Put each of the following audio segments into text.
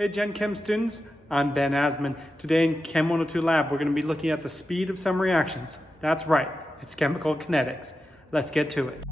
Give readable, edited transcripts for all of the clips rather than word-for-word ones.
Hey Gen Chem students, I'm Ben Asman. Today in Chem 102 Lab, we're going to be looking at the speed of some reactions. That's right, it's chemical kinetics. Let's get to it.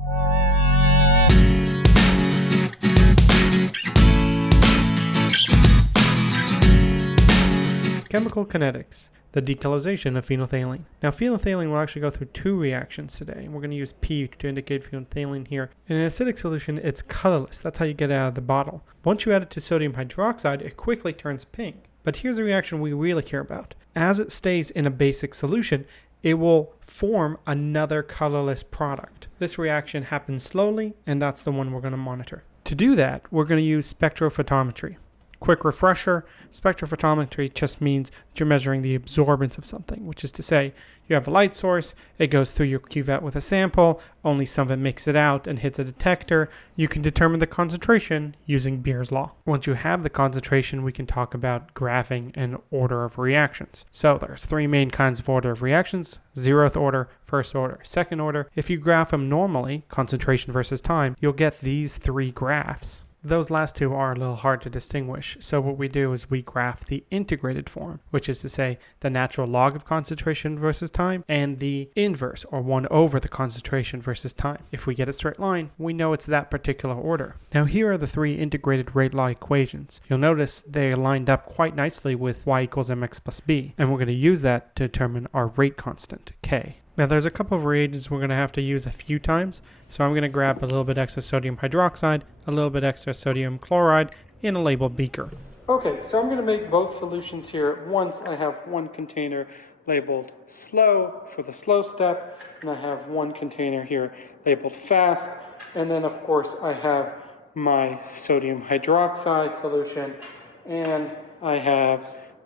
Chemical kinetics, the decolorization of phenolphthalein. Now phenolphthalein will actually go through two reactions today, and we're going to use P to indicate phenolphthalein here. In an acidic solution, it's colorless. That's how you get it out of the bottle. Once you add it to sodium hydroxide, it quickly turns pink. But here's a reaction we really care about. As it stays in a basic solution, it will form another colorless product. This reaction happens slowly, and that's the one we're going to monitor. To do that, we're going to use spectrophotometry. Quick refresher, spectrophotometry just means that you're measuring the absorbance of something, which is to say you have a light source, it goes through your cuvette with a sample, only some of it makes it out and hits a detector. You can determine the concentration using Beer's law. Once you have the concentration, we can talk about graphing and order of reactions. So there's three main kinds of order of reactions: zeroth order, first order, second order. If you graph them normally, concentration versus time, you'll get these three graphs. Those last two are a little hard to distinguish, so what we do is we graph the integrated form, which is to say the natural log of concentration versus time, and the inverse, or 1 over the concentration versus time. If we get a straight line, we know it's that particular order. Now here are the three integrated rate law equations. You'll notice they are lined up quite nicely with y equals mx plus b, and we're going to use that to determine our rate constant, k. Now there's a couple of reagents we're going to have to use a few times, so I'm going to grab a little bit extra sodium hydroxide, a little bit extra sodium chloride in a labeled beaker. Okay, so I'm going to make both solutions here at once. I have one container labeled slow for the slow step, and I have one container here labeled fast, and then of course I have my sodium hydroxide solution, and I have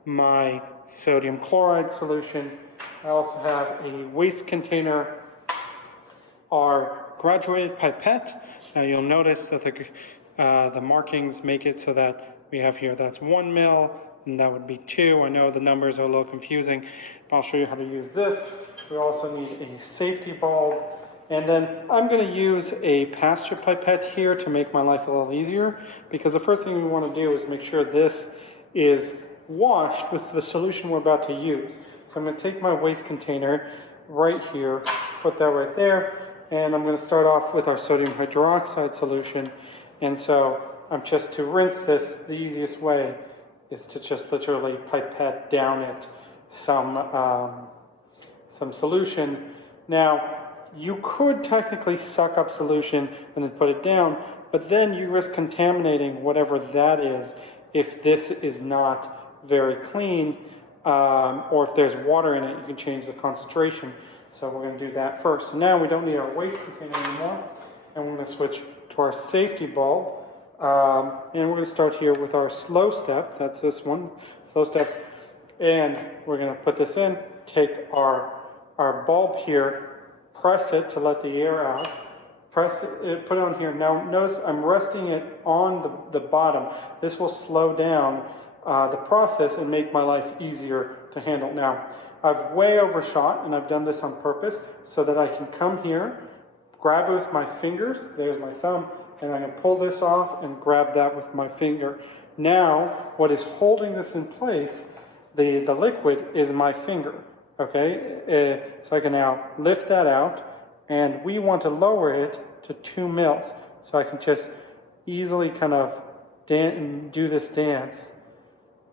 my sodium chloride solution. I also have a waste container, our graduated pipette. Now you'll notice that the markings make it so that we have here, that's 1 mil, and that would be 2. I know the numbers are a little confusing, but I'll show you how to use this. We also need a safety bulb. And then I'm going to use a pass-through pipette here to make my life a little easier, because the first thing we want to do is make sure this is washed with the solution we're about to use. So I'm going to take my waste container right here, put that right there, and I'm going to start off with our sodium hydroxide solution. And so I'm just to rinse this, the easiest way is to just literally pipette down it some solution. Now, you could technically suck up solution and then put it down, but then you risk contaminating whatever that is if this is not very clean. Or if there's water in it, you can change the concentration. So we're going to do that first. So now we don't need our waste container anymore, and we're going to switch to our safety bulb. And we're going to start here with our slow step. That's this one, slow step. And we're going to put this in, take our bulb here, press it to let the air out, press it, put it on here. Now notice I'm resting it on the bottom. This will slow down the process and make my life easier to handle. Now, I've way overshot, and I've done this on purpose so that I can come here, grab it with my fingers, there's my thumb, and I'm going to pull this off and grab that with my finger. Now, what is holding this in place, the liquid, is my finger, okay? So I can now lift that out, and we want to lower it to 2 mils. So I can just easily kind of do this dance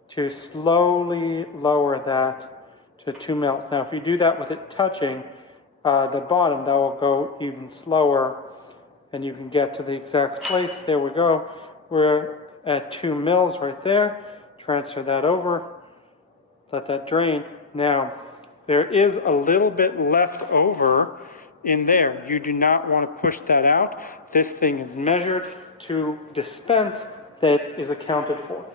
to slowly lower that to 2 mils. Now, if you do that with it touching the bottom, that will go even slower, and you can get to the exact place. There we go. We're at 2 mils right there. Transfer that over. Let that drain. Now, there is a little bit left over in there. You do not want to push that out. This thing is measured to dispense that is accounted for.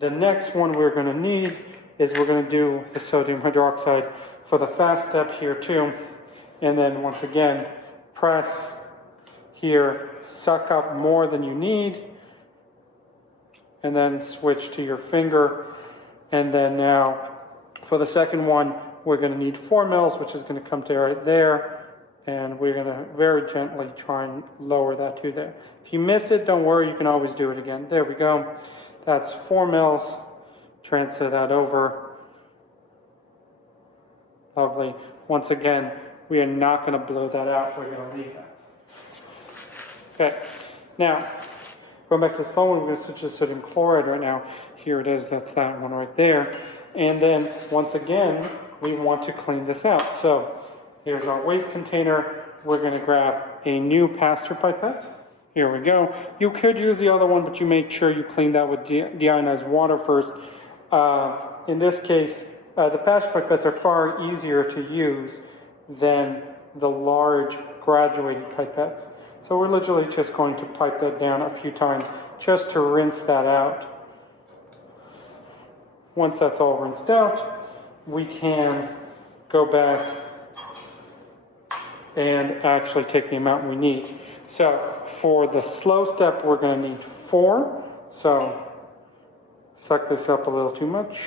The next one we're going to need is we're going to do the sodium hydroxide for the fast step here too. And then once again, press here, suck up more than you need, and then switch to your finger. And then now for the second one, we're going to need 4 mils, which is going to come to right there. And we're going to very gently try and lower that to there. If you miss it, don't worry, you can always do it again. There we go. that's 4 mils. Transfer that over. Lovely. Once again, we are not going to blow that out. We're going to leave that. Okay. Now, going back to the slow one, we're going to switch to sodium chloride right now. Here it is. That's that one right there. And then, once again, we want to clean this out. So, here's our waste container. We're going to grab a new Pasteur pipette. Here we go. You could use the other one, but you make sure you clean that with deionized water first. In this case, the Pasteur pipettes are far easier to use than the large graduated pipettes. So we're literally just going to pipe that down a few times just to rinse that out. Once that's all rinsed out, we can go back and actually take the amount we need. So for the slow step, we're going to need 4. So suck this up a little too much.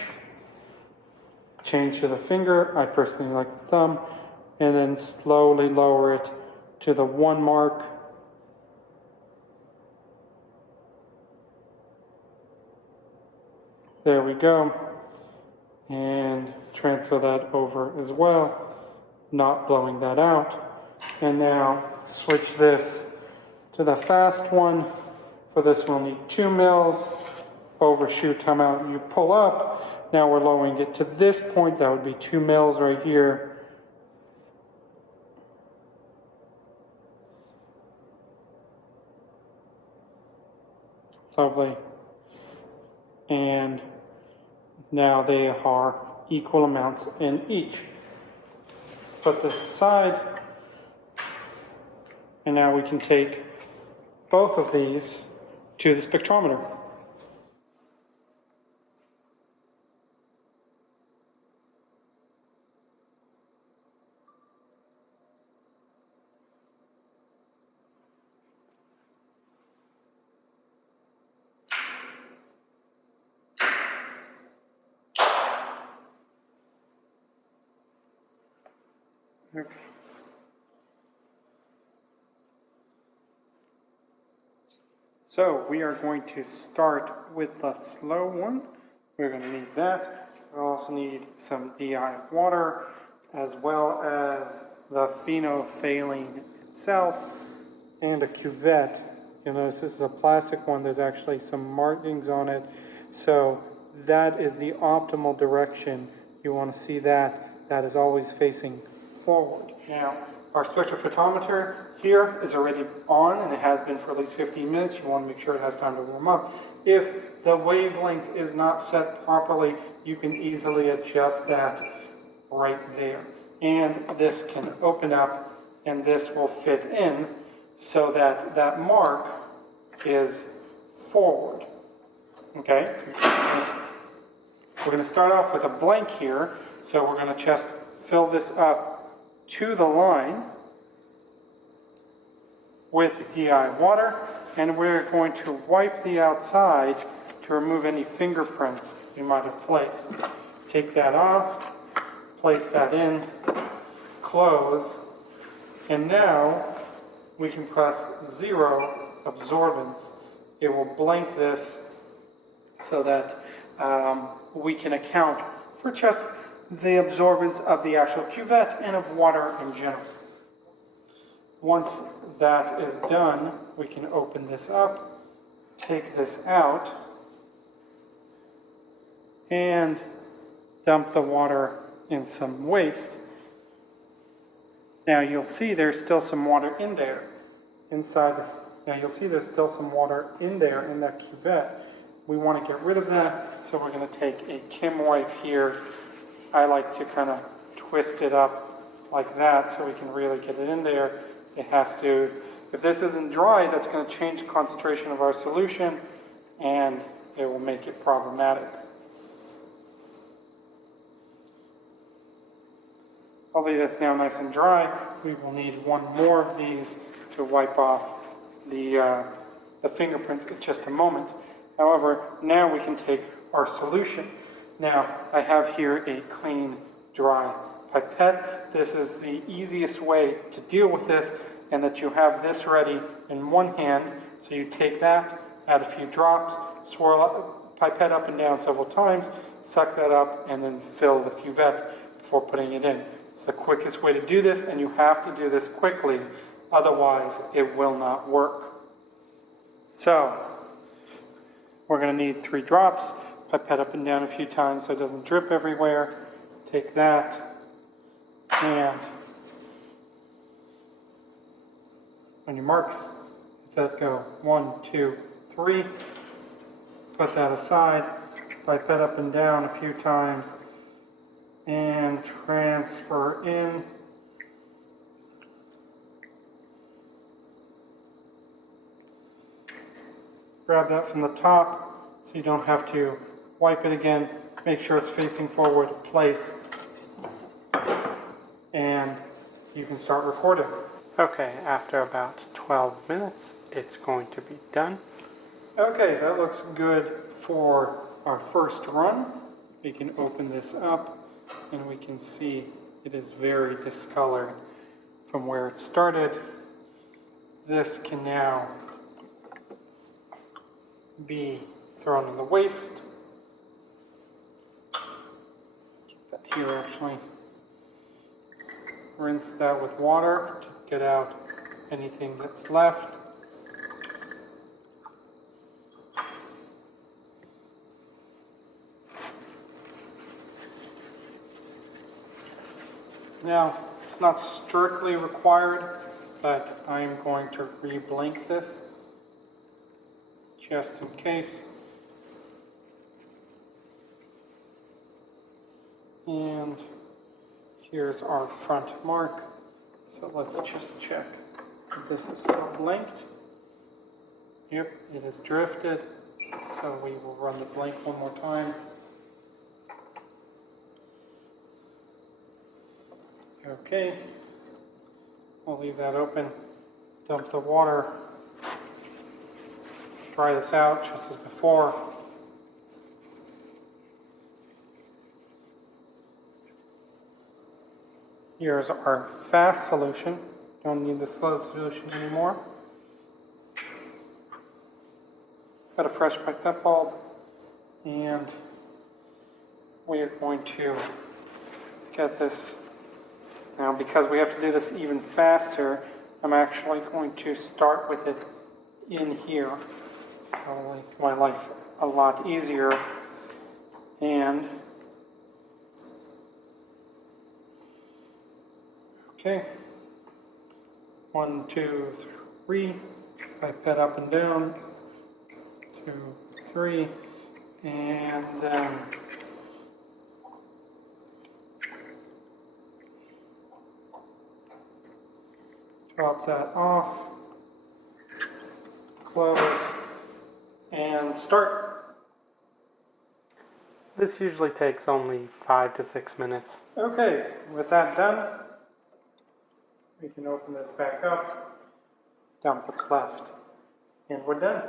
Change to the finger. I personally like the thumb. And then slowly lower it to the 1 mark. There we go. And transfer that over as well, not blowing that out. And now switch this to the fast one. For this, we'll need 2 mils. Overshoot, come out, you pull up. Now we're lowering it to this point. That would be 2 mils right here. Lovely. And now they are equal amounts in each. Put this aside. And now we can take both of these to the spectrometer. Okay. So we are going to start with the slow one. We're going to need that. We'll also need some DI water, as well as the phenolphthalein itself, and a cuvette. You'll notice this is a plastic one. There's actually some markings on it. So that is the optimal direction. You want to see that. That is always facing forward. Now, our spectrophotometer here is already on, and it has been for at least 15 minutes. You want to make sure it has time to warm up. If the wavelength is not set properly, you can easily adjust that right there. And this can open up, and this will fit in so that that mark is forward. Okay? We're going to start off with a blank here, so we're going to just fill this up to the line with DI water, and we're going to wipe the outside to remove any fingerprints you might have placed. Take that off, place that in, close, and now we can press 0 absorbance. It will blank this so that we can account for just the absorbance of the actual cuvette and of water in general. Once that is done, we can open this up, take this out, and dump the water in some waste. Now you'll see there's still some water in there. Now you'll see there's still some water in there in that cuvette. We want to get rid of that, so we're going to take a Kim wipe here. I like to kind of twist it up like that so we can really get it in there. It has to, if this isn't dry, that's going to change the concentration of our solution, and it will make it problematic. Hopefully that's now nice and dry. We will need one more of these to wipe off the fingerprints in just a moment. However, now we can take our solution. Now, I have here a clean, dry pipette. This is the easiest way to deal with this, and that you have this ready in one hand. So you take that, add a few drops, swirl up, pipette up and down several times, suck that up, and then fill the cuvette before putting it in. It's the quickest way to do this, and you have to do this quickly, otherwise it will not work. So, we're going to need 3 drops, pipette up and down a few times so it doesn't drip everywhere. Take that, and on your marks, let that go. 1, 2, 3. Put that aside, pipette up and down a few times, and transfer in. Grab that from the top so you don't have to wipe it again. Make sure it's facing forward, place, and you can start recording. Okay, after about 12 minutes, it's going to be done. Okay, that looks good for our first run. We can open this up and we can see it is very discolored from where it started. This can now be thrown in the waste. Keep that here actually. Rinse that with water to get out anything that's left. Now, it's not strictly required, but I'm going to re-blink this just in case. And here's our front mark. So let's just check if this is still blinked. Yep, it is drifted. So we will run the blink one more time. Okay, I'll leave that open, dump the water, dry this out just as before. Here's our fast solution, don't need the slow solution anymore. Got a fresh pipette bulb, and we are going to get this. Now, because we have to do this even faster, I'm actually going to start with it in here. That'll make my life a lot easier. And, okay, 1, 2, 3, pipette up and down, 2, 3, and then drop that off, close, and start. This usually takes only 5 to 6 minutes. Okay, with that done, we can open this back up, dump what's left, and we're done.